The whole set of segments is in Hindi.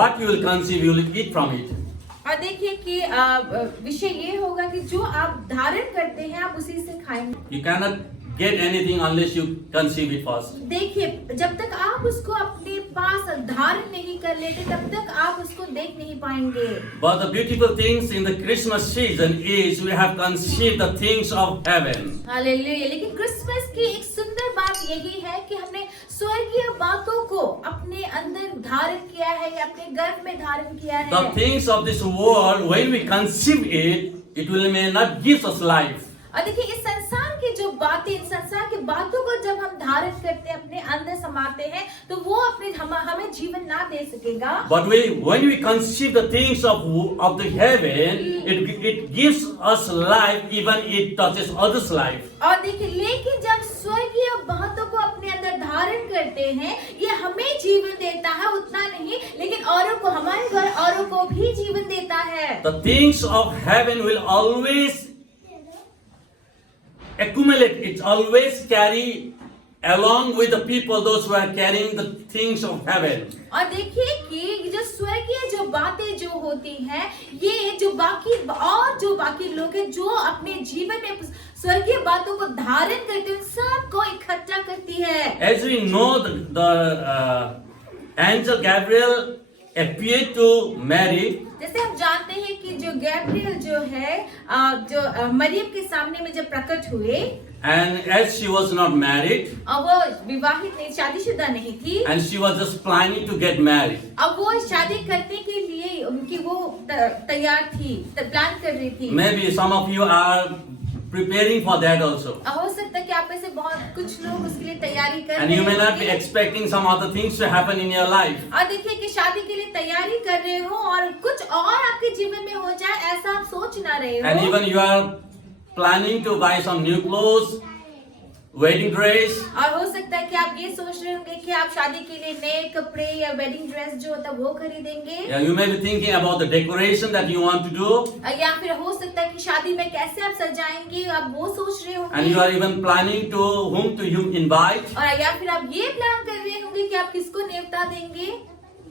what you will conceive, you will eat from it. और देखिए कि विषय ये होगा कि जो आप धारण करते हैं आप उसी से खाएंगे। You cannot get anything unless you conceive it first. देखिए जब तक आप उसको अपने पास धारण नहीं कर लेते तब तक आप उसको देख नहीं पाएंगे। But the beautiful things in the Christmas season is we have conceived the things of heaven. Hallelujah. लेकिन क्रिसमस की एक सुंदर बात यही है कि हमने स्वर्गीय बातों को अपने अंदर धारण किया है या अपने गर्भ में धारण किया है। The things of this world, when we conceive it, it will may not give us life. और देखिए इस संसार की जो बातें, इन संसार की बातों को जब हम धारण करते हैं, अपने अंदर समाते हैं, तो वो अपने हमें जीवन ना दे सकेगा। But when we conceive the things of the heaven, it gives us life, even it touches others' life. और देखिए लेकिन जब स्वर्गीय बातों को अपने अंदर धारण करते हैं, ये हमें जीवन देता है, उतना नहीं लेकिन औरों को, हमारे द्वारा औरों को भी जीवन देता है। The things of heaven will always accumulate, it always carry along with the people, those who are carrying the things of heaven. और देखिए कि जो स्वर्गीय जो बातें जो होती हैं, ये जो बाकी लोग हैं जो अपने जीवन में स्वर्गीय बातों को धारण करते हैं, सबको इकट्ठा करती है। As we know, the angel Gabriel appeared to Mary. जैसे हम जानते हैं कि जो गैब्रियल जो है जो मरियम के सामने में जब प्रकट हुए, And as she was not married, अब वो विवाहित नहीं, शादीशुदा नहीं थी, and she was just planning to get married. अब वो शादी करने के लिए उनकी वो तैयार थी, प्लान कर रही थी। Maybe some of you are preparing for that also. हो सकता है कि आप में से बहुत कुछ लोग उसके लिए तैयारी कर And रहे you may not be होंगे। expecting some other things to happen in your life. और देखिए कि शादी के लिए तैयारी कर रहे हो और कुछ और आपके जीवन में हो जाए, ऐसा आप सोच ना रहे And हो। even you are planning to buy some new clothes, wedding dress. और हो सकता है कि आप ये सोच रहे होंगे कि आप शादी के लिए नए कपड़े या वेडिंग ड्रेस जो होता है वो खरीदेंगे। Yeah, you may be thinking about the decoration that you want to do. या फिर हो सकता है कि शादी में कैसे आप सजाएंगे, आप वो सोच रहे होंगे। And you are even planning to whom to you invite. और या फिर आप ये प्लान कर रहे होंगे कि आप किसको न्योता देंगे।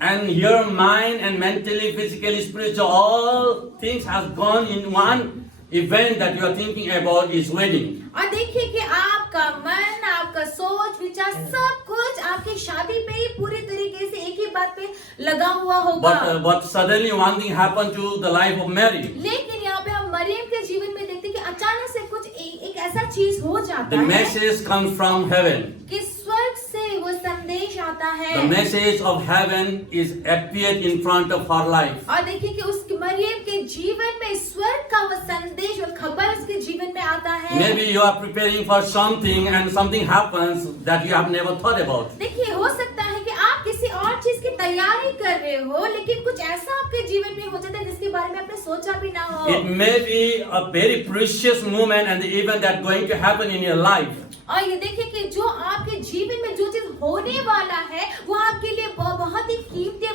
And your mind and mentally, physically, spiritual, all things has gone in one event that you are thinking about is wedding. और देखिए कि आपका मन, आपका सोच विचार सब कुछ आपकी शादी पे ही पूरी तरीके से एक ही बात पे लगा हुआ होगा। But suddenly one thing happened to the life of Mary. लेकिन यहाँ पे हम मरियम के जीवन में देखते हैं कि अचानक से कुछ एक ऐसा चीज हो जाता The है message comes from heaven. कि स्वर्ग से वो संदेश आता है। The message of heaven is appeared in front of her life. और देखिए कि उस मरियम के जीवन में स्वर्ग का वो संदेश और खबर उसके जीवन में आता है। Maybe you are preparing for something and something happens that you have never thought about. देखिए हो सकता है कि आप किसी और चीज की तैयारी कर रहे हो, लेकिन कुछ ऐसा आपके जीवन में हो जाता है जिसके बारे में आपने सोचा भी ना हो। It may be a very precious moment and the event that going to happen in your life. और ये देखिए कि जो आपके जीवन में जो चीज होने वाला है वो आपके लिए बहुत ही कीमती,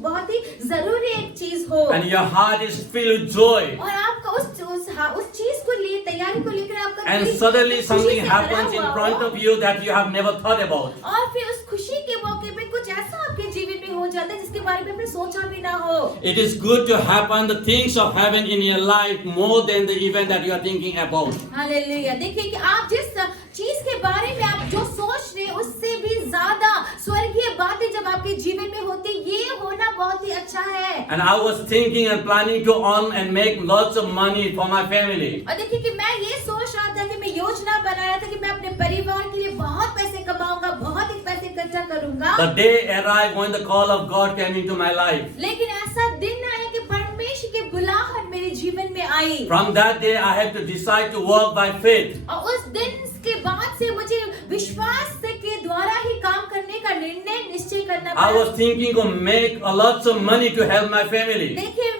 बहुत ही जरूरी एक चीज हो। And your heart is filled with joy. और आपका उस चीज को लिए तैयारी को लेकर आपका And दिल suddenly खुशी something से भरा happens in हुआ front हो। of you that you have never thought about. और फिर उस खुशी के मौके पे कुछ ऐसा आपके जीवन में हो जाता है जिसके बारे में आपने सोचा भी ना हो। It is good to happen the things of heaven in your life more than the event that you are thinking about. Hallelujah. देखिए कि आप जिस चीज के बारे में आप जो सोच रहे हैं उससे भी ज्यादा स्वर्गीय बातें जब आपके जीवन में होती, ये होना बहुत ही अच्छा है। And I was thinking and planning to earn and make lots of money for my family. और देखिए कि मैं ये सोच रहा था कि मैं योजना बना रहा था कि मैं अपने परिवार के लिए बहुत पैसे कमाऊंगा, बहुत ही पैसे इकट्ठा करूंगा। The day arrived when the call of God came into my life. लेकिन ऐसा दिन आया कि परमेश्वर की बुलाहट मेरे जीवन में आई। From that day I have to decide to walk by faith. और उस दिन के बाद से मुझे विश्वास के द्वारा ही काम करने का निर्णय निश्चय करना I पड़ा। was thinking to make a lots of money to help my family. देखिए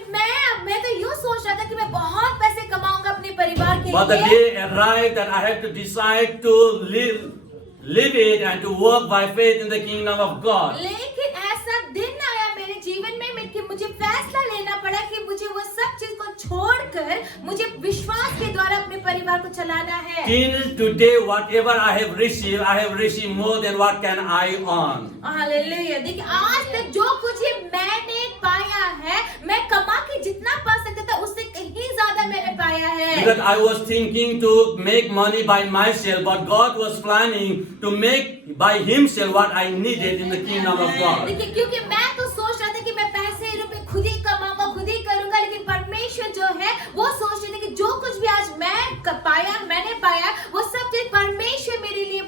मैं तो यूँ सोच रहा था कि मैं बहुत पैसे कमाऊंगा अपने परिवार के But the लिए। day arrived that I have to decide to live it and to walk by faith in the kingdom of God. लेकिन ऐसा दिन आया मेरे जीवन में कि मुझे फैसला लेना पड़ा कि मुझे वो सब चीज को छोड़ छोड़कर मुझे विश्वास के द्वारा अपने परिवार को चलाना है। Till today, whatever I have received more than what can I earn. Hallelujah. देखिए आज तक जो कुछ ही मैंने पाया है, मैं कमा के जितना पा सकता था उससे कहीं ज्यादा मैंने पाया है। Because I was thinking to make money by myself, but God was planning to make by Himself what I needed in the kingdom of God. देखिए क्योंकि मैं तो सोच रहा था कि मैं पैसे रुपए खुद ही कमाऊंगा, खुद ही करूंगा, लेकिन परमेश्वर जो है वो सोच रहे थे कि जो कुछ भी आज मैंने पाया वो सब चीज परमेश्वर मेरे लिए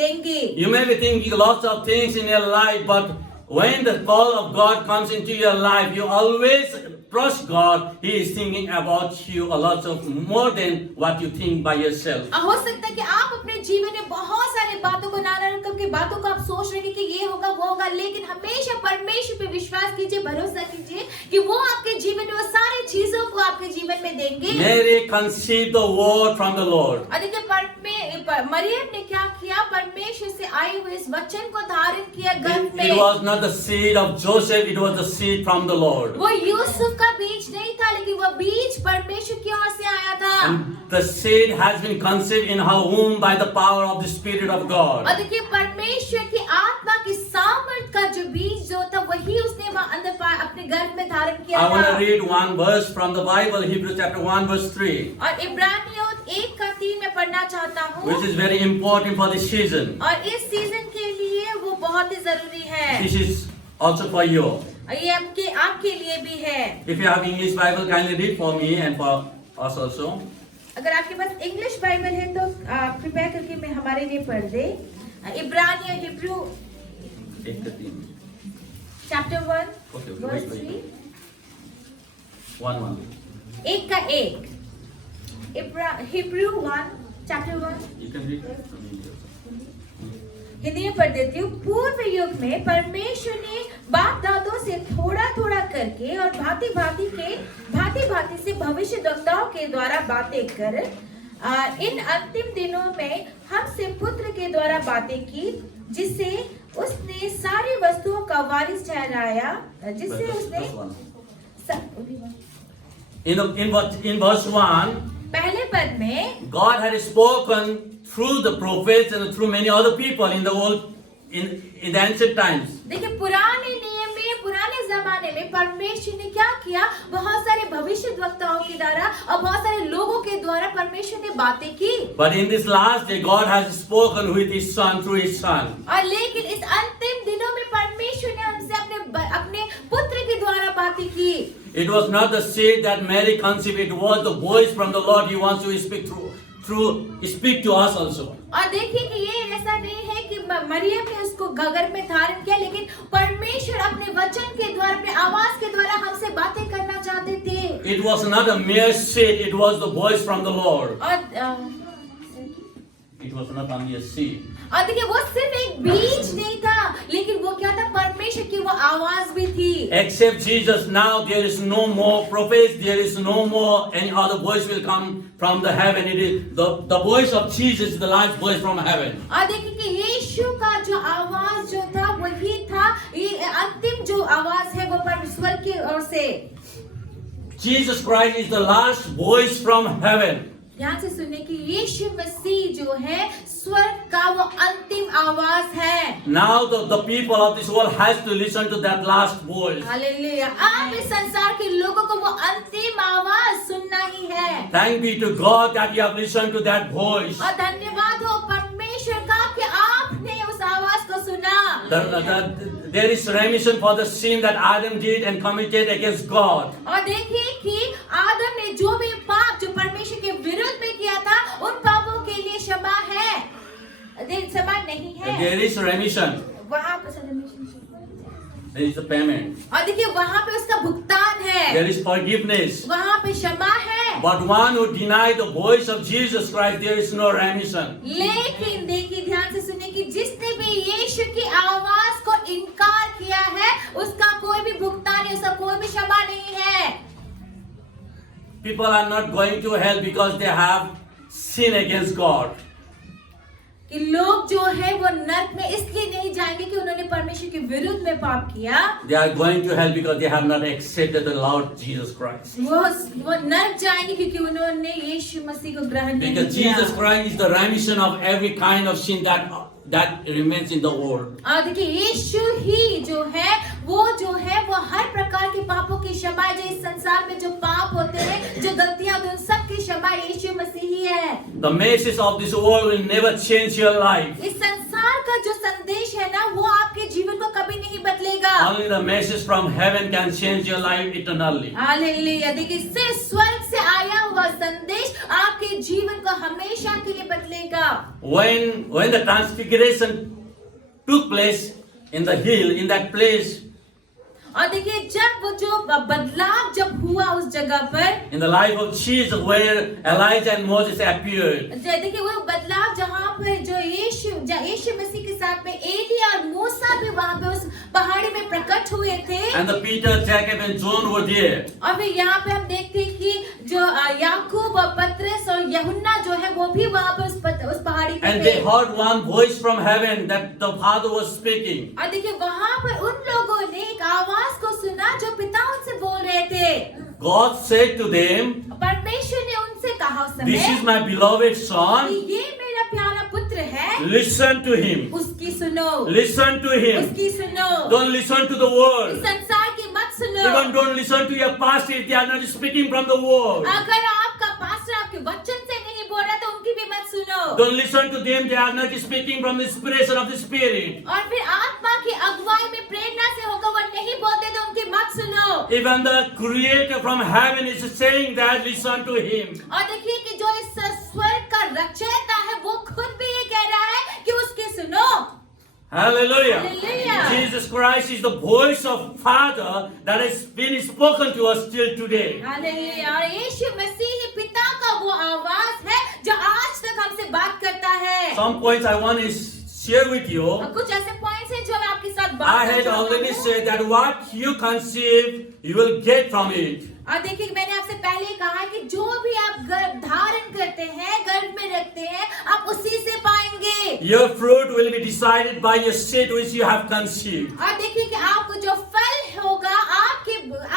देंगे। You may be thinking lots of things in your life, but when the call of God comes into your life, you always trust God. He is thinking about you a lot of more than what you think by yourself. हो सकता है कि आप अपने जीवन में बहुत सारी बातों को नाना रकम की बातों को आप सोच रहे हैं कि ये होगा वो होगा, लेकिन हमेशा परमेश्वर पे विश्वास कीजिए, भरोसा कीजिए कि वो आपके जीवन में वो सारी चीजों को आपके जीवन में देंगे। Mary conceived the word from the Lord. और देखिए मरियम ने क्या किया, परमेश्वर से आए हुए इस वचन को धारण किया गर्भ में। It was not the seed of Joseph, it was the seed from the Lord. वो यूसुफ का बीज नहीं था, लेकिन वो बीज परमेश्वर की ओर से आया था। And the seed has been conceived in her womb by the power of the Spirit of God. और देखिए परमेश्वर की आत्मा की सामर्थ का जो बीज जो था वही उसने वहाँ अंदर अपने गर्भ में धारण किया I want था। to read one verse from the Bible, Hebrews chapter 1 verse 3, और इब्रानियों 1:3 में पढ़ना चाहता हूँ, which is very important for this season. और इस सीजन के लिए वो बहुत ही जरूरी है। This is also for you. और ये आपके लिए भी है। If you have English Bible, kindly read for me and for us also. अगर आपके पास इंग्लिश बाइबल है तो कृपया करके मैं हमारे लिए पढ़ दे। इब्रानियों हिब्रू चैप्टर 1 वर्स 3 1 1 का 1 Hebrew 1 chapter 1 You can read. Hindi में पढ़ देती हूँ। पूर्व युग में परमेश्वर ने बाप दादों से थोड़ा थोड़ा करके और भांति भांति से भविष्यद्वक्ताओं के द्वारा बातें कर इन अंतिम दिनों में हमसे पुत्र के द्वारा बातें की, जिससे उसने सारी वस्तुओं का वारिस ठहराया, जिससे उसने In verse 1, पहले पद में God had spoken through the prophets and through many other people in the old, in the ancient times. देखिए पुराने नियम में, पुराने जमाने में परमेश्वर ने क्या किया, बहुत सारे भविष्यद्वक्ताओं के द्वारा और बहुत सारे लोगों के द्वारा परमेश्वर ने बातें की। But in this last day, God has spoken with His Son through His Son. और लेकिन इस अंतिम दिनों में परमेश्वर ने हमसे अपने पुत्र के द्वारा बातें की। It was not the seed that Mary conceived; it was the voice from the Lord. He wants to speak speak to us also. और देखिए कि ये ऐसा नहीं है कि मरियम ने उसको गर्भ में धारण किया, लेकिन परमेश्वर अपने वचन के द्वारा, अपने आवाज के द्वारा हमसे बातें करना चाहते थे। It was not a mere seed; it was the voice from the Lord. और It was not only a seed. और देखिए वो सिर्फ एक बीज नहीं था, लेकिन वो क्या था, परमेश्वर की वो आवाज भी थी। Except Jesus, now there is no more prophets, there is no more any other voice will come from the heaven. It is the voice of Jesus, the last voice from heaven. और देखिए कि यीशु का जो आवाज जो था वही था, ये अंतिम जो आवाज है वो परमेश्वर की ओर से। Jesus Christ is the last voice from heaven. ध्यान से सुनिए कि यीशु मसीह जो है स्वर्ग का वो अंतिम आवाज है। Now the people of this world has to listen to that last voice. Hallelujah. आप इस संसार के लोगों को वो अंतिम आवाज सुनना ही है। Thank be to God that you have listened to that voice. और धन्यवाद हो परमेश्वर का कि आपने उस आवाज को सुना। There is remission for the sin that Adam did and committed against God. और देखिए कि आदम ने जो भी पाप जो परमेश्वर के विरुद्ध में किया था, उन पापों के लिए क्षमा है, क्षमा नहीं है। There is remission. वहाँ पर There is the payment. और देखिए वहाँ पे उसका भुगतान है, There is forgiveness. वहाँ पे क्षमा है। But one who denied the voice of Jesus Christ, there is no remission. लेकिन देखिए ध्यान से सुनिए कि जिसने भी यीशु की आवाज को इनकार किया है, उसका कोई भी भुगतान नहीं, उसका कोई भी क्षमा नहीं है। People are not going to hell because they have sinned against God. कि लोग जो है वो नरक में इसलिए नहीं जाएंगे कि उन्होंने जिन्होंने परमेश्वर के विरुद्ध में पाप किया, they are going to hell because they have not accepted the Lord Jesus Christ. वो नरक जाएंगे क्योंकि उन्होंने यीशु मसीह को ग्रहण नहीं Because किया। Jesus Christ is the remission of every kind of sin that remains in the world. और देखिए यीशु ही जो है वो हर प्रकार के पापों की क्षमा है। जो इस संसार में जो पाप होते हैं, जो गलतियां होती हैं, उन सब की क्षमा यीशु मसीह ही है। The message of this world will never change your life. इस संसार का जो संदेश है ना, वो आपके जीवन को कभी नहीं बदलेगा। Only the message from heaven can change your life eternally. Hallelujah. देखिए सिर्फ स्वर्ग से आया हुआ संदेश आपके जीवन को हमेशा के लिए बदलेगा। When the transfiguration took place in the hill, in that place, और देखिए जब वो जो बदलाव जब हुआ उस जगह पर, in the life of Jesus, where Elijah and Moses appeared, देखिए वो बदलाव जहाँ पर जो यीशु मसीह के साथ में एली और मूसा भी वहाँ पे उस पहाड़ी में प्रकट हुए थे। and the Peter, Jacob, and John were there. और फिर यहाँ पे हम देखते हैं कि जो याकूब और पतरस और यूहन्ना जो है वो भी वहाँ पे उस पहाड़ी पे And थे। they heard one voice from heaven that the Father was speaking. और देखिए वहाँ पर उन लोगों ने एक आवाज को सुना जो पिता उनसे बोल रहे थे। God said to them, परमेश्वर ने उनसे कहा उस "This समय is my beloved कि son. ये मेरा प्यारा पुत्र है, Listen to him. उसकी सुनो, Listen to him. उसकी सुनो। Don't listen to the इस world. संसार की मत सुनो। Even don't listen to your pastor if they are not speaking from the world. अगर आपका पास्टर आपके वचन से नहीं बोल रहा तो उनकी भी मत सुनो। Don't listen to them. They are not speaking from the inspiration of the Spirit. और फिर आत्मा की अगुवाई में प्रेरणा से होकर वो नहीं बोलते तो उनकी मत सुनो। Even the Creator from heaven is saying that, listen to him. और देखिए कि जो इस स्वर्ग का रचयिता है वो खुद भी ये कह रहा है कि उसकी सुनो। Hallelujah. Hallelujah. Jesus Christ is the voice of Father that has been spoken to us till today. Hallelujah. और यीशु मसीह ही पिता का वो आवाज है जो आज तक हमसे बात करता है। Some points I want to share with you. और कुछ ऐसे पॉइंट्स हैं जो मैं आपके साथ I बात had करना already चाहता हूँ। said that what you conceive, you will get from it. और देखिए मैंने आपसे पहले ही कहा कि जो भी आप गर्भ धारण करते हैं, गर्भ में रखते हैं, आप उसी से पाएंगे। Your fruit will be decided by your seed which you have conceived. और देखिए कि आपको जो फल होगा,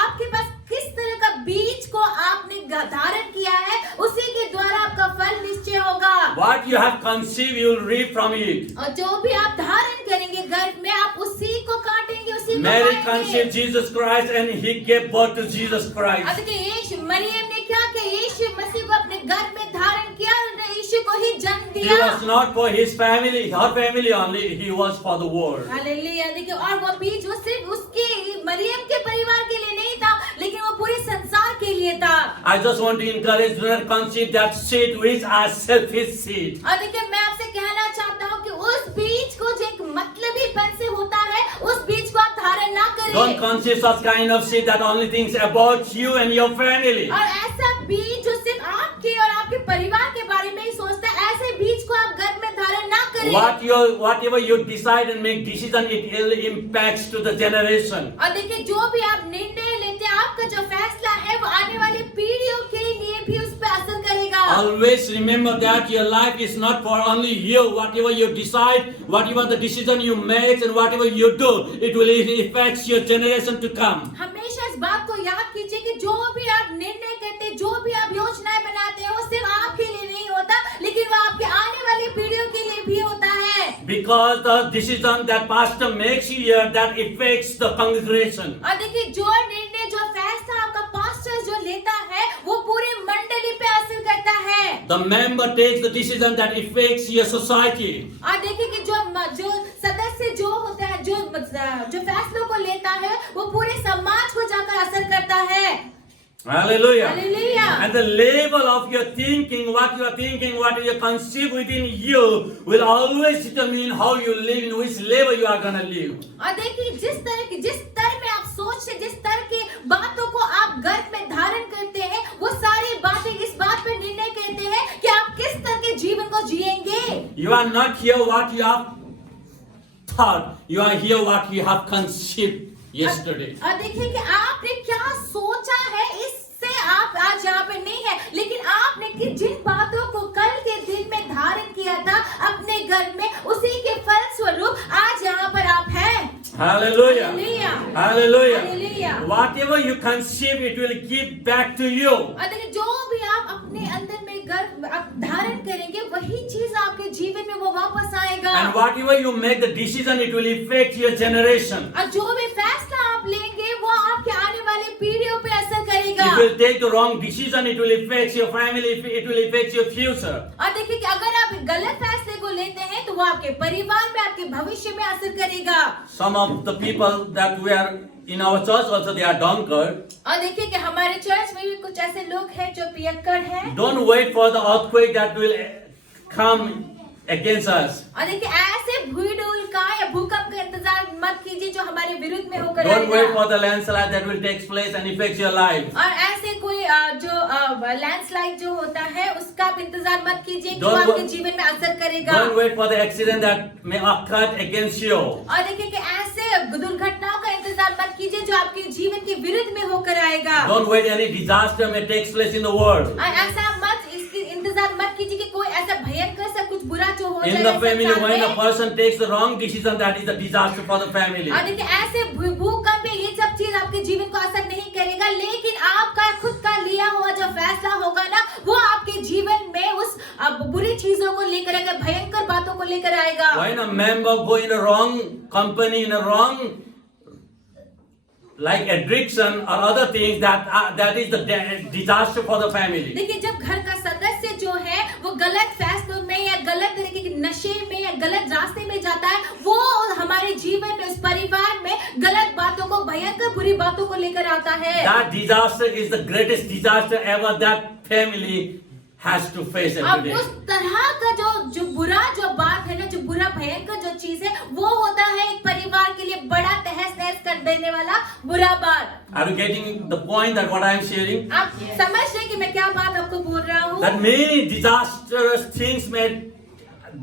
आपके पास किस तरह का बीज को आपने धारण किया है, उसी के द्वारा आपका फल निश्चय होगा। What you have conceived, you will reap from it. और जो भी आप धारण करेंगे गर्भ में, आप उसी को काटेंगे, उसी को Mary खाएंगे। conceived Jesus Christ and he gave birth to Jesus और Christ. देखिए यीशु मरियम ने क्या किया, यीशु मसीह को अपने गर्भ में धारण किया और उसने यीशु को ही जन्म He दिया। was not for his family, her family only, he was for the world. Hallelujah. देखिए और वो बीज वो सिर्फ उसके मरियम के परिवार के लिए नहीं था, लेकिन वो पूरे संसार के लिए था। I just want to encourage, do not conceive that seed which are selfish seed. और देखिए मैं आपसे कहना चाहता हूँ कि उस बीज को जो एक मतलबीपन से होता है, उस बीज को आप धारण ना Don't करें। conceive such kind of seed that only thinks about you and your family. और ऐसा बीज जो सिर्फ आपके और आपके परिवार के बारे में ही सोचता है, ऐसे बीज को आप घर में धारण ना करें। Whatever you decide and make decision, it will impacts to the generation. और देखिए जो भी आप निर्णय लेते हैं, आपका जो फैसला है वो आने वाली पीढ़ियों के लिए भी उस पर असर करेगा। Always remember that your life is not for only you. Whatever you decide, whatever the decision you make, and whatever you do, it will affect your generation to come. हमेशा इस बात को याद कीजिए कि जो भी आप निर्णय करते हैं, जो भी आप योजनाएं बनाते हैं, वो सिर्फ आपके लिए नहीं होता, लेकिन वो आपके आने वाली पीढ़ियों के लिए भी होता है। Because the decision that pastor makes here, that affects the congregation. और देखिए जो निर्णय, जो फैसला आपका पास्टर जो लेता है, वो पूरे मंडली पे असर करता है। The member takes the decision that affects your society. और देखिए कि जो सदस्य जो होता है, जो फैसलों को लेता है, वो पूरे समाज को जाकर असर करता है। Hallelujah. Hallelujah. And the level of your thinking, what you conceive within you, will always determine how you live, in which level you are gonna live. और देखिए जिस स्तर में आप सोचते हैं, जिस स्तर की बातों को आप गर्भ में धारण करते हैं, वो सारी बातें इस बात पर निर्णय करते हैं कि आप किस तरह के जीवन को जिएंगे। You are not here what you have thought. You are here what you have conceived yesterday. और देखिए कि आपने क्या सोचा है, इससे आप आज यहाँ पे नहीं है, लेकिन आपने कि जिन बातों को कल के दिन में धारण किया था अपने घर में, उसी के फल स्वरूप आज यहाँ पर आप हैं। Hallelujah. Hallelujah. Hallelujah. Hallelujah. Whatever you conceive, it will give back to you. और देखिए जो भी आप अपने अंदर में गर्भ आप धारण करेंगे वही चीज आपके जीवन में वो वापस आएगा। And whatever you make the decision, it will affect your generation. और जो भी फैसला आप लेंगे वो आपके आने वाली पीढ़ियों पे असर करेगा। If you take the wrong decision, it will affect your family, it will affect your future. और देखिए कि अगर आप गलत फैसले को लेते हैं तो वो आपके परिवार में आपके भविष्य में असर करेगा। Some of the people that we are in our church also, they are drunkard. और देखिए कि हमारे चर्च में भी कुछ ऐसे लोग हैं जो पियक्कड़ हैं। Don't wait for the earthquake that will come against us. और देखिए ऐसे भूडोल का या भूकंप का इंतजार मत कीजिए जो हमारे विरुद्ध में होकर Don't wait आएगा। for the landslide that will take place and affect your life. और ऐसे कोई जो लैंडस्लाइड जो होता है उसका आप इंतजार मत कीजिए कि वो Don't आपके wa- जीवन में असर करेगा। Don't wait for the accident that may occur against you. और देखिए कि ऐसे दुर्घटनाओं का इंतजार मत कीजिए जो आपके जीवन के विरुद्ध में होकर आएगा। Don't wait any disaster may take place in the world. और ऐसा मत इसकी इंतजार मत कीजिए कि कोई ऐसा भयंकर सा कुछ बुरा जो हो In जाए the family, संसार when a में। person takes the wrong decision, that is a disaster for the family. और देखिए ऐसे भूकंप या ये सब चीज आपके जीवन को असर नहीं करेगा, लेकिन आपका खुद का लिया हुआ जो फैसला होगा ना वो आपके जीवन में उस बुरी चीजों को लेकर आएगा, भयंकर बातों को लेकर आएगा। When a member go in a wrong company, in a wrong like addiction or other things, that is the disaster for the family. देखिए जब घर का सदस्य जो है वो गलत फैसलों में या गलत तरीके के नशे में या गलत रास्ते में जाता है, वो हमारे जीवन में उस परिवार में गलत बातों को भयंकर बुरी बातों को लेकर आता है। That disaster is the greatest disaster ever that family has to face every अब day. उस तरह का जो बुरा जो बात है ना, जो बुरा भयंकर जो चीज है वो होता है एक परिवार के लिए बड़ा तहस नहस कर देने वाला बुरा बात। Are you getting the point that what I am sharing? आप समझ रहे हैं कि मैं क्या बात आपको बोल रहा हूँ? That many disastrous things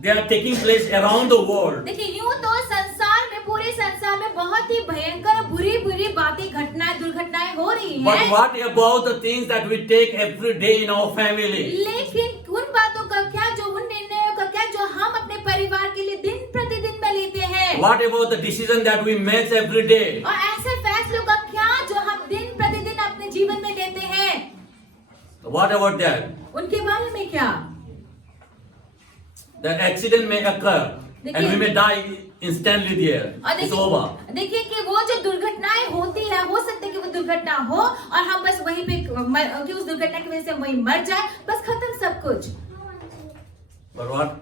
they are taking place around the world. देखिए यूं तो संसार में पूरे संसार में बहुत ही भयंकर बुरी बुरी बातें घटनाएं दुर्घटनाएं हो रही But हैं। what about the things that we take every day in our family? लेकिन उन बातों का क्या, जो उन निर्णयों का क्या जो हम अपने परिवार के लिए दिन प्रतिदिन में लेते हैं? What about the decision that we make every day? और ऐसे फैसलों का क्या जो हम दिन प्रतिदिन अपने जीवन में लेते हैं? What about that? उनके बारे में क्या? The accident may occur and we may die instantly there. और It's over. देखिए कि वो जो दुर्घटनाएं होती है, हो सकता है कि वो दुर्घटना हो और हम बस वहीं पे कि उस दुर्घटना की वजह से हम वहीं मर जाए, बस खत्म सब कुछ। But what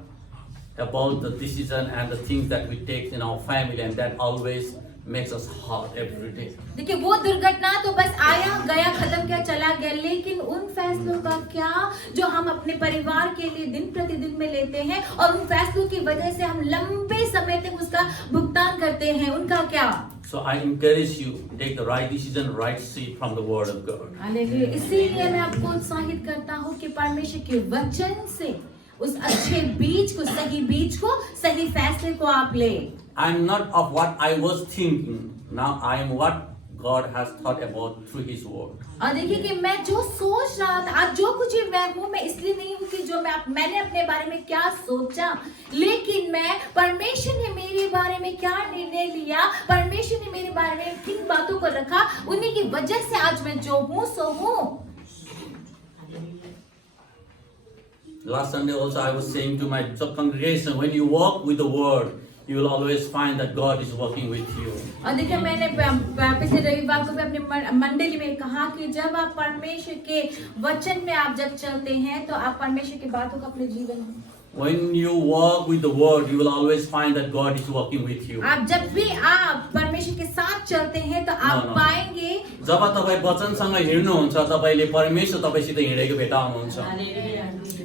about the decision and the things that we take in our family, and that always makes us hurt every day? देखिए वो दुर्घटना तो बस आया गया खत्म किया चला गया, लेकिन उन फैसलों का क्या जो हम अपने परिवार के लिए दिन प्रतिदिन में लेते हैं और उन फैसलों की वजह से हम लंबे समय तक उसका भुगतान करते हैं, उनका क्या? So I encourage you to take the right decision, right seed from the Word of God. Hallelujah. इसीलिए मैं आपको उत्साहित करता हूँ कि परमेश्वर के वचन से उस अच्छे बीज को, सही फैसले को आप ले। I'm not of what I was thinking. Now I am what God has thought about through His Word. और देखिए कि मैं जो सोच रहा था, आज जो कुछ भी मैं हूँ, मैं इसलिए नहीं हूँ कि जो मैंने अपने बारे में क्या सोचा, लेकिन मैं परमेश्वर ने मेरे बारे में क्या निर्णय लिया, परमेश्वर ने मेरे बारे में किन बातों को रखा, उन्हीं की वजह से आज मैं जो हूँ सो हूँ। Last Sunday also I was saying to my congregation, when you walk with the Word, you will always find that God is working with you. और देखिए मैंने पिछले रविवार को भी अपने मंडली में कहा कि जब आप परमेश्वर के वचन में आप जब चलते हैं तो आप परमेश्वर की बातों को अपने जीवन में, When you walk with the Word, you will always find that God is working with you. आप जब भी आप परमेश्वर के साथ चलते हैं तो आप पाएंगे। जब तपाईँ वचनसँग हिँड्नुहुन्छ, तपाईले परमेश्वर तपाईसित हिँडेको भेटाउनुहुन्छ।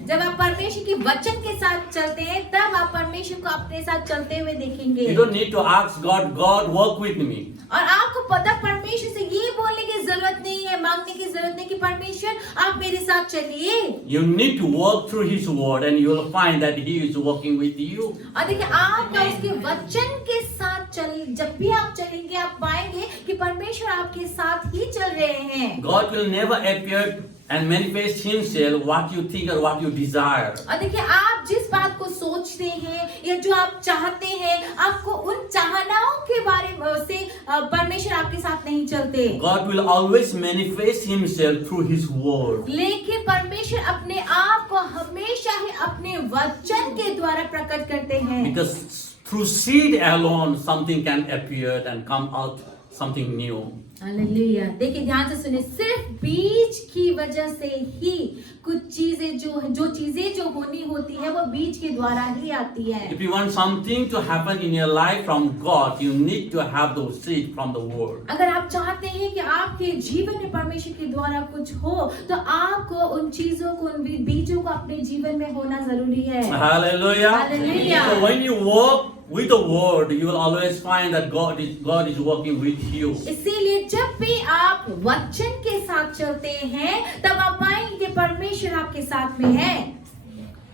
जब आप परमेश्वर के वचन के साथ चलते हैं तब आप परमेश्वर को अपने साथ चलते हुए देखेंगे। You don't need to ask God, God work with me. और आपको पता परमेश्वर से ये बोलने की जरूरत नहीं है, मांगने की जरूरत नहीं कि परमेश्वर आप मेरे साथ चलिए। You need to walk through His Word and you will find that He is working with you. और देखिए आपका उसके वचन के साथ जब भी आप चलेंगे आप पाएंगे कि परमेश्वर आपके साथ ही चल रहे हैं। God will never appear and manifest Himself what you think or what you desire. और देखिए आप जिस बात को सोचते हैं या जो आप चाहते हैं, आपको उन चाहनाओं के बारे में परमेश्वर आपके साथ नहीं चलते। God will always manifest Himself through His word. लेकिन परमेश्वर अपने आप को हमेशा ही अपने वचन के द्वारा प्रकट करते हैं। Because through seed alone, something can appear and come out something new. Hallelujah. देखिए ध्यान से सुनिए, सिर्फ बीज की वजह से ही कुछ चीजें जो चीजें जो होनी होती है वो बीज के द्वारा ही आती है। If you want something to happen in your life from God, you need to have the seed from the word. अगर आप चाहते हैं कि आपके जीवन में परमेश्वर के द्वारा कुछ हो, तो आपको उन चीजों को, उन बीजों को अपने जीवन में होना जरूरी है। Hallelujah. Hallelujah. So when you walk with the word, you will always find that God is working with you. इसीलिए जब भी आप वचन के साथ चलते हैं, तब आप पाएंगे कि परमेश्वर आपके साथ में है।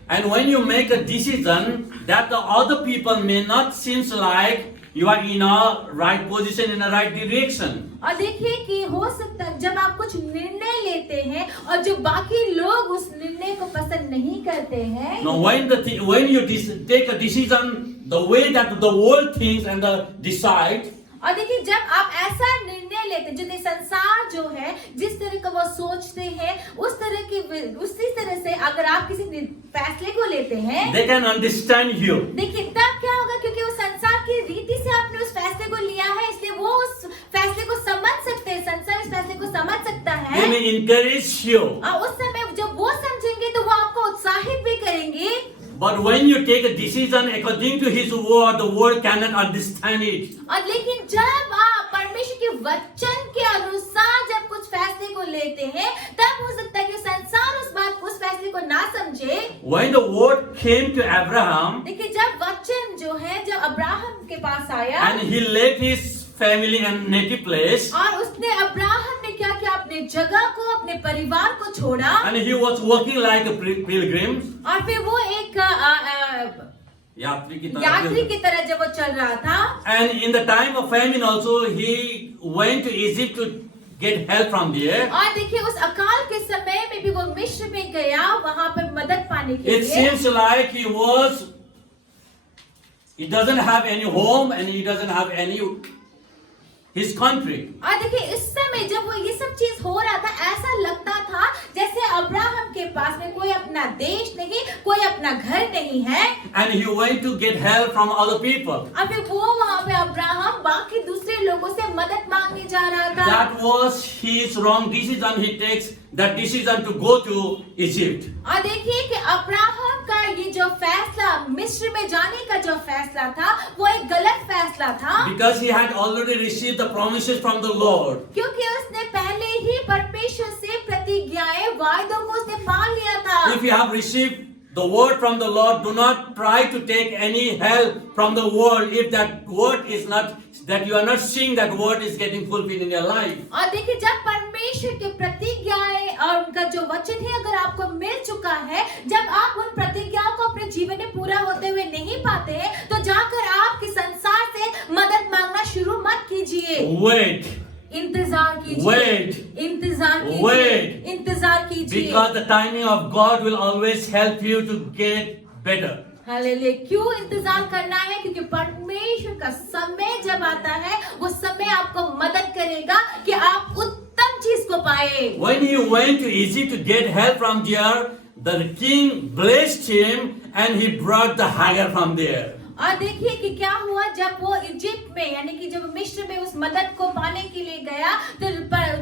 And when you make a decision that the other people may not seems like you are in a right position, in a right direction. और देखिए कि हो सकता है जब आप कुछ निर्णय लेते हैं और जो बाकी लोग उस निर्णय को पसंद नहीं करते हैं। Now when you take a decision the way that the world thinks and decide, और देखिए जब आप ऐसा निर्णय लेते हैं, जो संसार जो है जिस तरह का वो सोचते हैं उसी तरह से अगर आप किसी फैसले को लेते हैं, they can understand you. देखिए तब क्या होगा, क्योंकि वो संसार की रीति से आपने उस फैसले को लिया है, इसलिए वो उस फैसले को समझ सकते हैं, संसार इस फैसले को समझ सकता है। They may encourage you. और उस समय जब वो समझेंगे तो वो आपको उत्साहित भी करेंगे। But when you take a decision according to His word, the world cannot understand it. और लेकिन जब आप परमेश्वर के वचन के अनुसार जब कुछ फैसले को लेते हैं, तब हो सकता है कि संसार उस फैसले को ना समझे। When the word came to Abraham, देखिए जब वचन जो है जब अब्राहम के पास आया and he left his family and native place, और उसने अब्राहम ने क्या किया, अपने जगह को, अपने परिवार को छोड़ा, and he was walking like a pilgrim, और फिर वो एक यात्री की तरह जब वो चल रहा था। And in the time of famine also, he went to Egypt to get help from there. और देखिए उस अकाल के समय में भी वो मिस्र में गया, वहां पर मदद पाने के It लिए। seems like he doesn't have any home and he doesn't have any his country. और देखिए इस समय जब वो ये सब चीज हो रहा था, ऐसा लगता था जैसे अब्राहम के पास में कोई अपना देश नहीं, कोई अपना घर नहीं है। And he went to get help from other people. अभी वो वहाँ पे अब्राहम बाकी दूसरे लोगों से मदद मांगने जा रहा था। That was his wrong decision. He takes that decision to go to Egypt. और देखिए कि अब्राहम का ये जो फैसला, मिस्र में जाने का जो फैसला था, वो एक गलत फैसला था। Because he had already received the promises from the Lord. क्योंकि उसने पहले ही परमेश्वर से प्रतिज्ञाएं, वायदों को उसने पा लिया था। If you have received the word from the Lord, do not try to take any help from the world if that word is not, that you are not seeing that word is getting fulfilled in your life. और देखिए जब परमेश्वर के प्रतिज्ञाएं और उनका जो वचन है अगर आपको मिल चुका है, जब आप उन प्रतिज्ञाओं को अपने जीवन में पूरा होते हुए नहीं पाते हैं, तो जाकर आप किस संसार से मदद मांगना शुरू मत कीजिए। Wait. इंतजार कीजिए। Wait. इंतजार कीजिए। Wait. इंतजार कीजिए। Because the timing of God will always help you to get better. Hallelujah. क्यों इंतजार करना है? क्योंकि परमेश्वर का समय जब आता है, वो समय आपको मदद करेगा कि आप उत्तम चीज को पाए। When he went to Egypt to get help from there, the king blessed him and he brought the Hagar from there. और देखिए कि क्या हुआ जब वो इजिप्ट में, यानी कि जब मिस्र में उस मदद को पाने के लिए गया, तो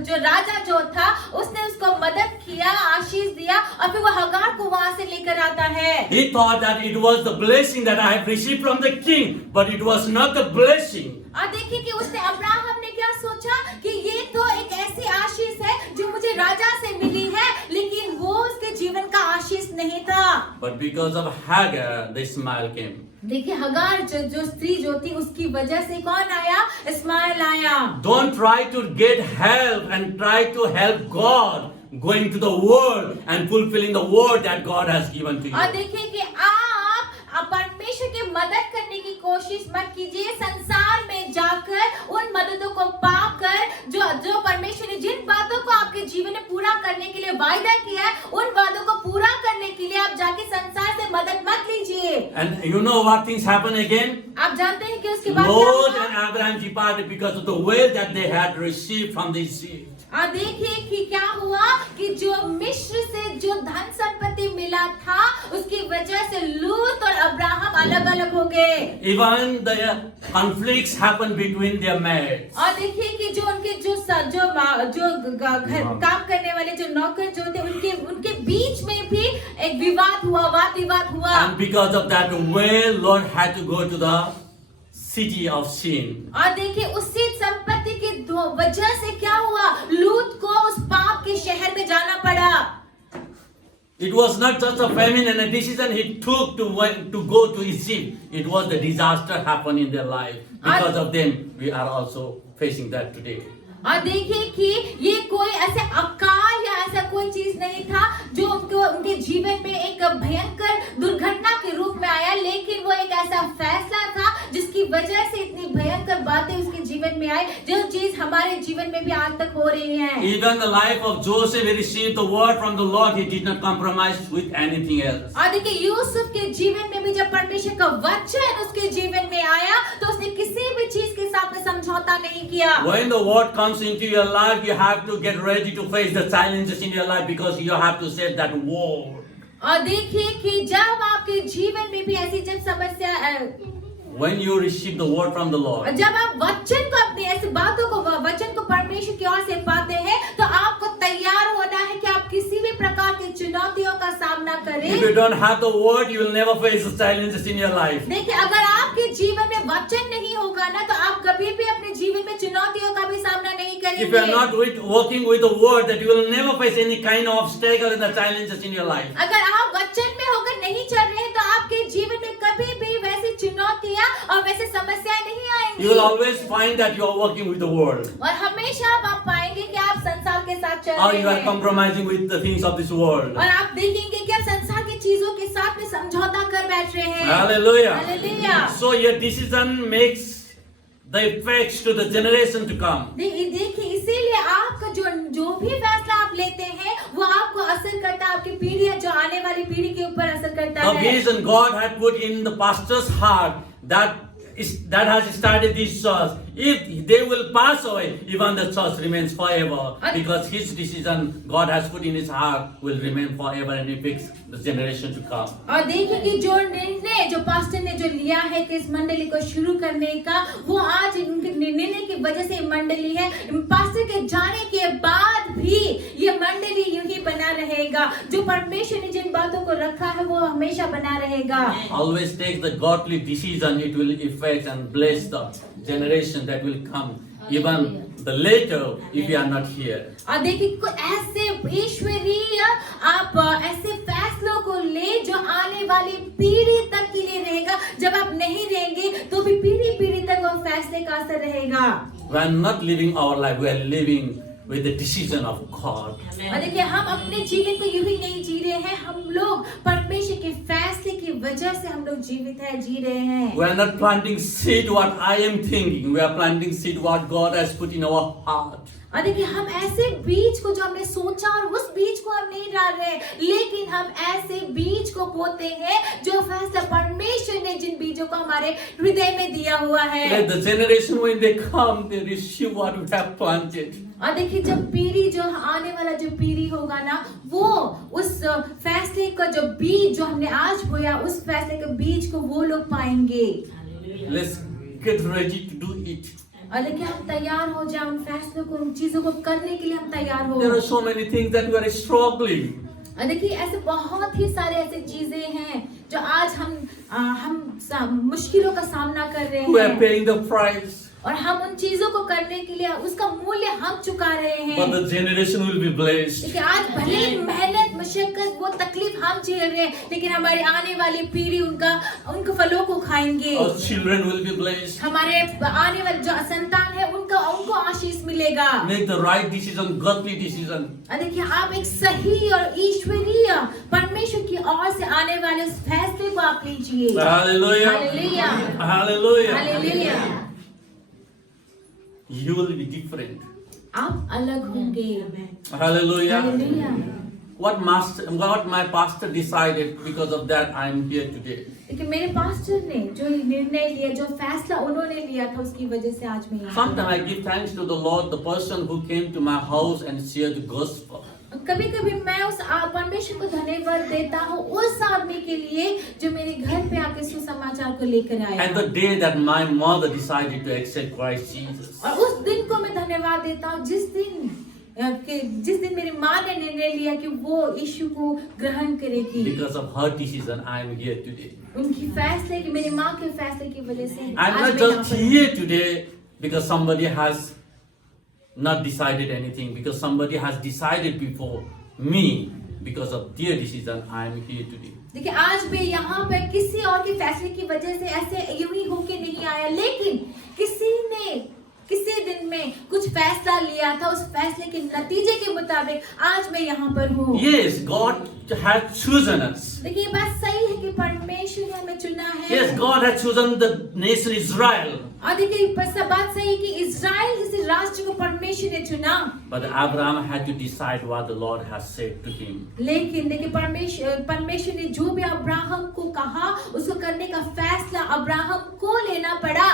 जो राजा जो था उसने उसको मदद किया, आशीष दिया, और फिर वो हगार को वहां से लेकर आता है। He thought that it was the blessing that I have received from the king, but it was not the blessing. और देखिए कि उसने, अब्राहम ने क्या सोचा कि ये तो एक ऐसी आशीष है जो मुझे राजा से मिली है, लेकिन वो उसके जीवन का आशीष नहीं था। But because of Hagar, the Ishmael came. देखिए हगार जो स्त्री जो थी, उसकी वजह से कौन आया? इस्माइल आया। Don't try to get help and try to help God going to the world and fulfilling the word that God has given to you. और देखिए कि आप परमेश्वर की मदद करने की कोशिश मत कीजिए, संसार में जाकर उन मददों को पाकर जो परमेश्वर ने जिन बातों को आपके जीवन में पूरा करने के लिए वायदा किया है, उन वादों को पूरा करने के लिए आप जाके संसार से मदद मत लीजिए। And you know what things happen again? आप जानते हैं कि उसके बाद क्या Lot हुआ? and Abraham departed because of the wealth that they had received from the Egypt. और देखिए कि क्या हुआ कि जो मिस्र से जो धन संपत्ति मिला था उसकी वजह से लूत और अब्राहम अलग अलग हो गए। Even the conflicts happened between their maids. और देखिए कि जो उनके घर काम करने वाले जो नौकर जो थे उनके बीच में भी एक विवाद हुआ, वाद विवाद हुआ। And because of that, well, Lord had to go to the city of sin. और देखिए उसी संपत्ति की वजह से क्या हुआ, लूत को उस पाप के शहर में जाना पड़ा। It was not just a famine and a decision he took to go to Egypt. It was the disaster happened in their life. Because of them, we are also facing that today. और देखिए कि ये कोई ऐसे अकाल या ऐसा कोई चीज नहीं था जो उनके जीवन में एक भयंकर दुर्घटना के रूप में आया, लेकिन वो एक ऐसा फैसला था जिसकी वजह से इतनी भयंकर बातें उसके जीवन में आई, जो चीज हमारे जीवन में भी आज तक हो रही है। Even the life of Joseph, he received the word from the Lord. He did not compromise with anything else. और देखिए यूसुफ के जीवन में भी जब परमेश्वर का वचन उसके जीवन में आया तो उसने किसी भी चीज के साथ में समझौता नहीं किया। When the word comes into your life, you have to get ready to face the challenges in your life because you have to say that word. और देखिए कि जब आपके जीवन में भी ऐसी जब समस्या When you receive the word from the Lord, जब आप वचन को अपनी ऐसी बातों को वचन को परमेश्वर की ओर से पाते हैं तो आपको तैयार होना है कि आप किसी भी प्रकार की चुनौतियों का सामना करें। if you don't have the word, you will never face the challenges in your life. देखिए अगर आपके जीवन में वचन नहीं होगा ना तो आप कभी भी अपने जीवन में चुनौतियों का भी सामना नहीं करेंगे। If you are not working with the word, that you will never face any kind of obstacle in the challenges in your life. अगर आप वचन में होकर नहीं चल रहे हैं तो आपके जीवन में कभी भी वैसी चुनौतियां और वैसे समस्याएं नहीं आएंगी। You will always find that you are working with the word, और हमेशा आप पाएंगे कि आप संसार के साथ चल or रहे you are हैं compromising with the things of this world. और आप देखेंगे कि आप संसार की चीजों के साथ में समझौता कर बैठ रहे हैं। Hallelujah. Hallelujah. So your decision makes the effects to the generation to come. देखिए इसीलिए आपका जो भी फैसला आप लेते हैं वो आपको असर करता है, आपकी पीढ़ी जो आने वाली पीढ़ी के ऊपर असर करता The है। vision God had put in the pastor's heart that has started this church. If they will pass away, even the church remains forever, because his decision God has put in his heart will remain forever and affects the generation to come. और देखिए कि जो निर्णय जो पास्टर ने जो लिया है कि इस मंडली को शुरू करने का, वो आज उनके निर्णय की वजह से मंडली है। पास्टर के जाने के बाद भी ये मंडली यूं ही बना रहेगा। जो परमेश्वर ने जिन बातों को रखा है वो हमेशा बना रहेगा। Always take the godly decision, it will affect and bless the generation that will come, even the later if you are not here. और देखिए कुछ ऐसे ईश्वरीय आप ऐसे फैसलों को ले जो आने वाली पीढ़ी तक के लिए रहेगा। जब आप नहीं रहेंगे तो भी पीढ़ी तक वो फैसले का असर रहेगा। We are not living our life, we are living with the decision of God. और देखिए हम अपने जीवन को यूं ही नहीं जी रहे हैं, हम लोग परमेश्वर के फैसले की वजह से हम लोग जीवित है, जी रहे हैं। We are not planting seed what I am thinking, we are planting seed what God has put in our heart. और देखिए हम ऐसे बीज को जो हमने सोचा और उस बीज को हम नहीं डाल रहे, लेकिन हम ऐसे बीज को बोते हैं जो फैसला परमेश्वर ने जिन बीजों को हमारे हृदय में दिया हुआ है। Let the generation when they come, they receive what we have planted. और देखिए जब पीढ़ी जो आने वाला जो पीढ़ी होगा ना, वो उस फैसले का जो बीज जो हमने आज बोया, उस फैसले के बीज को वो लोग पाएंगे। Let's get ready to do it. और देखिए हम तैयार हो जाए उन फैसलों को, उन चीजों को करने के लिए हम तैयार हो। There are so many things that we are struggling. और देखिए ऐसे बहुत ही सारे ऐसे चीजें हैं जो आज हम मुश्किलों का सामना कर रहे We are हैं paying the price, और हम उन चीजों को करने के लिए उसका मूल्य हम चुका रहे हैं। but the generation will be blessed. देखिए आज भले ही मेहनत मुशक्कत वो तकलीफ हम झेल रहे हैं, लेकिन हमारी आने वाली पीढ़ी उनके फलों को खाएंगे। Our children will be blessed. हमारे आने वाले जो संतान है उनको आशीष मिलेगा। Make the right decision, godly decision. और देखिए आप एक सही और ईश्वरीय परमेश्वर की ओर से आने वाले उस फैसले को आप लीजिए। Hallelujah. Hallelujah, Hallelujah. Hallelujah. You will be different. आप अलग होंगे। Hallelujah. Hallelujah. what my pastor decided, because of that I am here today. लेकिन मेरे पास्टर ने जो निर्णय लिया, जो फैसला उन्होंने लिया था, उसकी वजह से आज मैं यहाँ Sometimes I give thanks to the Lord, the person who came to my house and shared the gospel. कभी कभी मैं उस परमेश्वर को धन्यवाद देता हूँ उस आदमी के लिए जो मेरे घर पे आके सुसमाचार को लेकर आया। And the day that my mother decided to accept Christ Jesus. और उस दिन को मैं धन्यवाद देता हूँ जिस दिन मेरी माँ ने निर्णय लिया कि वो यीशु को ग्रहण करेगी। Because of her decision, I am here today. उनकी फैसले की, मेरी माँ के फैसले की वजह से I am आज not मैं just यहाँ पर here today because somebody has not decided anything, because somebody has decided before me. Because of their decision, I am here today. देखिए आज मैं यहाँ पे किसी और के फैसले की वजह से ऐसे यूं ही होके नहीं आया, लेकिन किसी ने किसी दिन में कुछ फैसला लिया था, उस फैसले के नतीजे के मुताबिक आज मैं यहाँ पर हूँ। Yes, God has chosen us. देखिए ये बात सही है कि परमेश्वर ने हमें चुना है। Yes, God has chosen the nation Israel. और देखिए बात सही है कि इज़राइल जैसे राष्ट्र को परमेश्वर ने चुना। But Abraham had to decide what the Lord has said to him. लेकिन देखिए परमेश्वर ने जो भी अब्राहम को कहा उसको करने का फैसला अब्राहम को लेना पड़ा।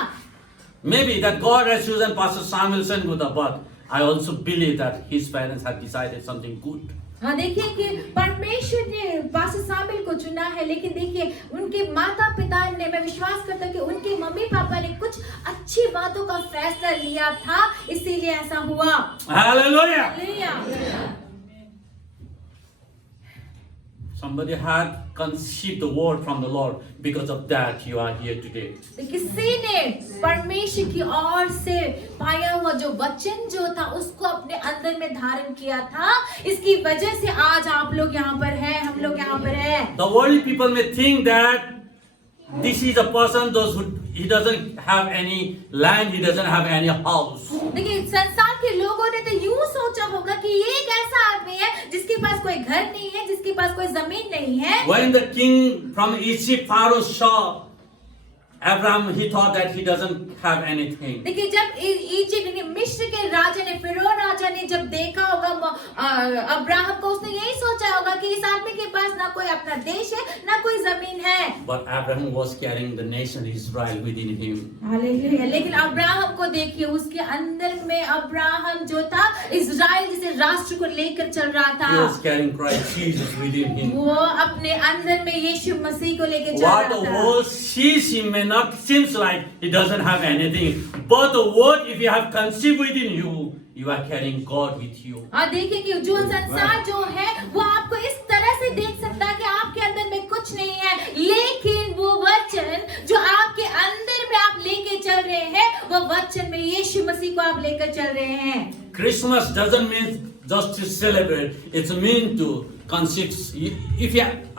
Maybe that God has chosen Pastor Samuelson Buddha, but I also believe that his parents had decided something good. हाँ देखिए कि परमेश्वर ने पास्टर सामुएल को चुना है, लेकिन देखिए उनके माता पिता ने, मैं विश्वास करता हूँ कि उनके मम्मी पापा ने कुछ अच्छी बातों का फैसला लिया था, इसीलिए ऐसा हुआ। Hallelujah! Hallelujah. Somebody had conceived the word from the Lord. Because of that, you are here today. किसी ने परमेश्वर की ओर से पाया हुआ जो वचन जो था उसको अपने अंदर में धारण किया था, इसकी वजह से आज आप लोग यहाँ पर हैं, हम लोग यहाँ पर हैं। The worldly people may think that this is a person he doesn't have any land, he doesn't have any house. देखिए संसार के लोगों ने तो यूं सोचा होगा कि ये एक ऐसा आदमी है जिसके पास कोई घर नहीं है, जिसके पास कोई जमीन नहीं है। When the king from Egypt, Pharaoh, saw Abraham, he thought that he doesn't have anything. देखिए जब इजिप्ट यानी मिस्र के राजा ने, फिरौन राजा ने जब देखा होगा अब्राहम को, उसने यही सोचा होगा कि इस आदमी के पास ना कोई अपना देश है, ना कोई जमीन है। But Abraham was carrying the nation Israel within him. Hallelujah. लेकिन अब्राहम को देखिए, उसके अंदर में अब्राहम जो था इज़राइल जैसे राष्ट्र को लेकर चल रहा था। He was carrying Christ Jesus within him. वो अपने अंदर में यीशु मसीह को लेकर चल What रहा the था। world sees him may not seems like he doesn't have anything, but the word, if you have conceived within you, you are carrying God with you. और देखिए कि जो संसार जो है वो आपको इस तरह से देख सकता है कि आपके अंदर में कुछ नहीं है, लेकिन वो वचन जो आपके अंदर में आप लेके चल रहे हैं, वो वचन में यीशु मसीह को आप लेकर चल रहे हैं। Christmas doesn't mean just to celebrate; it's mean to conceive.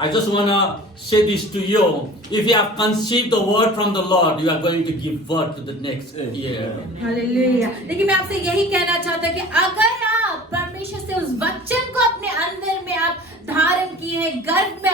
I just wanna say this to you: if you have conceived the word from the Lord, you are going to give birth to the next year. Hallelujah. देखिए मैं आपसे यही कहना चाहता हूँ कि अगर आप परमेश्वर से उस वचन को अपने अंदर में आप धारण किए हैं, गर्भ में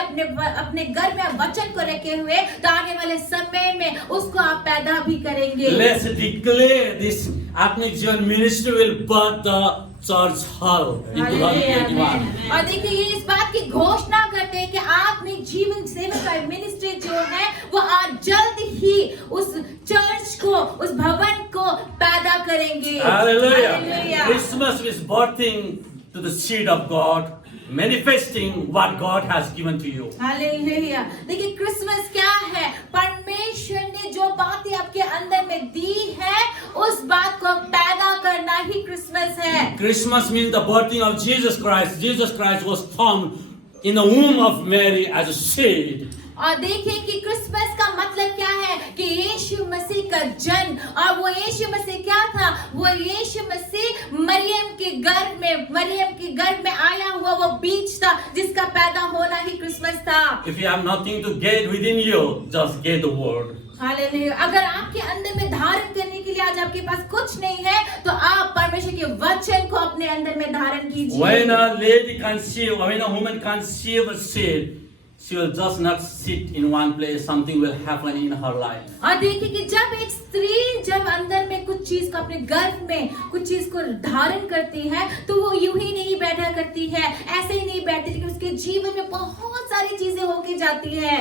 अपने गर्भ में आप वचन को रखे हुए, तो आने वाले समय में उसको आप पैदा भी करेंगे। Let's declare this Atmic Jeevan ministry will birth the church hall in 2021. और देखिए ये इस बात की घोषणा करते हैं कि आत्मिक जीवन सेवक का मिनिस्ट्री जो है वो आज जल्द ही उस चर्च को, उस भवन को पैदा करेंगे। Hallelujah. Christmas is birthing to the seed of God, manifesting what God has given to you. Hallelujah. देखिए क्रिसमस क्या है? परमेश्वर ने जो बातें आपके अंदर में दी है, उस बात को पैदा करना ही क्रिसमस है। Christmas means the birthing of Jesus Christ. Jesus Christ was formed in the womb of Mary as a seed. और देखिए कि क्रिसमस का मतलब क्या है कि यीशु मसीह का जन्म, और वो यीशु मसीह क्या था? वो यीशु मसीह मरियम के गर्भ में आया हुआ वो बीज था जिसका पैदा होना ही क्रिसमस था। If you have nothing to get within you, just get the word. Hallelujah. अगर आपके अंदर में धारण करने के लिए आज आपके पास कुछ नहीं है, तो आप परमेश्वर के वचन को अपने अंदर में धारण कीजिए। When a woman conceives a seed, she will just not sit in one place. Something will happen in her life. और देखिए कि जब एक स्त्री जब अंदर में कुछ चीज को अपने गर्भ में कुछ चीज को धारण करती है तो वो यूं ही नहीं बैठा करती है, ऐसे ही नहीं बैठती, लेकिन उसके जीवन में बहुत सारी चीजें होके जाती है।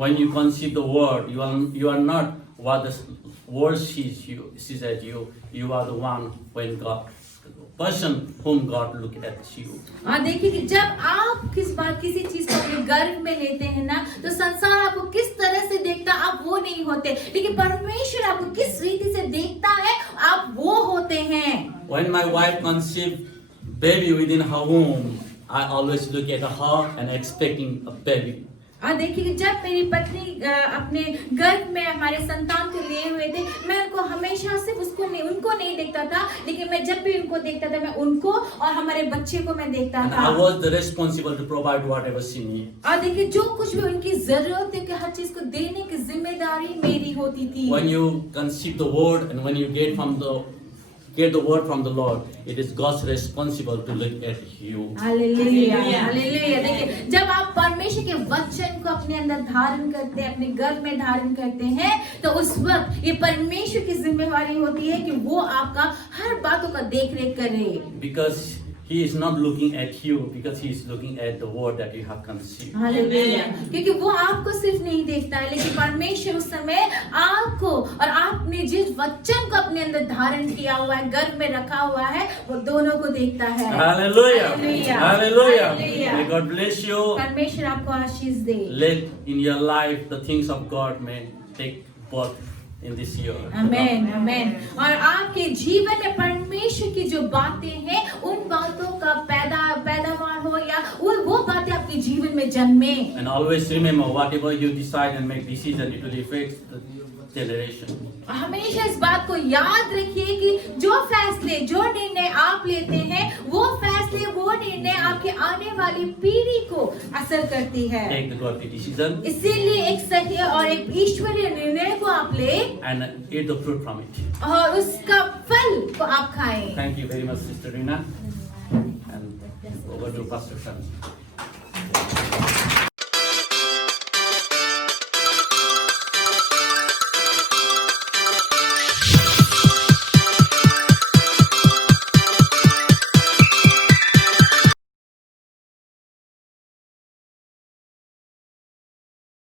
When you conceive the word, you are not what the world sees at you. You are the one when God, person whom God look at you. और देखिए कि जब आप किसी चीज को अपने गर्भ में लेते हैं ना, तो संसार आपको किस तरह से देखता है आप वो नहीं होते, लेकिन परमेश्वर आपको किस रीति से देखता है आप वो होते हैं। When my wife conceived baby within her womb, I always look at her and expecting a baby. और देखिए कि जब मेरी पत्नी अपने गर्भ में हमारे संतान को लिए हुए थे, मैं उनको हमेशा सिर्फ उनको नहीं देखता था, लेकिन मैं जब भी उनको देखता था मैं उनको और हमारे बच्चे को मैं देखता And था। I was the responsible to provide whatever she needs. और देखिए जो कुछ भी उनकी जरूरत है कि हर चीज को देने की जिम्मेदारी मेरी होती थी। When you conceive the word and when you get the word from the Lord, it is God's responsible to look at you. Hallelujah, hallelujah. देखिए जब आप परमेश्वर के वचन को अपने अंदर धारण करते हैं, अपने गर्भ में धारण करते हैं, तो उस वक्त ये परमेश्वर की जिम्मेवारी होती है कि वो आपका हर बातों का देख रेख करे। Because He is not looking at you, because He is looking at the word that you have conceived. Hallelujah. क्योंकि वो आपको सिर्फ नहीं देखता है, लेकिन परमेश्वर उस समय आपको और आपने जिस वचन को अपने अंदर धारण किया हुआ है, गर्भ में रखा हुआ है, वो दोनों को देखता है। Hallelujah. Hallelujah. Hallelujah. Hallelujah. May God bless you. परमेश्वर आपको आशीष दे। Let in your life the things of God may take birth in this year. आमेन, आमेन। और आपके जीवन में परमेश्वर की जो बातें हैं, उन बातों का पैदावार हो या वो बातें आपके जीवन में जन्मे। And always remember, whatever you decide and make decision, it will affect the generation. हमेशा इस बात को याद रखिए कि जो फैसले, जो निर्णय आप लेते हैं, वो फैसले, वो निर्णय आपके आने वाली पीढ़ी को असर करती है। Take the godly decision इसीलिए एक सही और एक ईश्वरीय निर्णय को आप ले and eat the fruit from it. और उसका फल को आप खाएं। Thank you very much, Sister Rina. And over to Pastor Sam.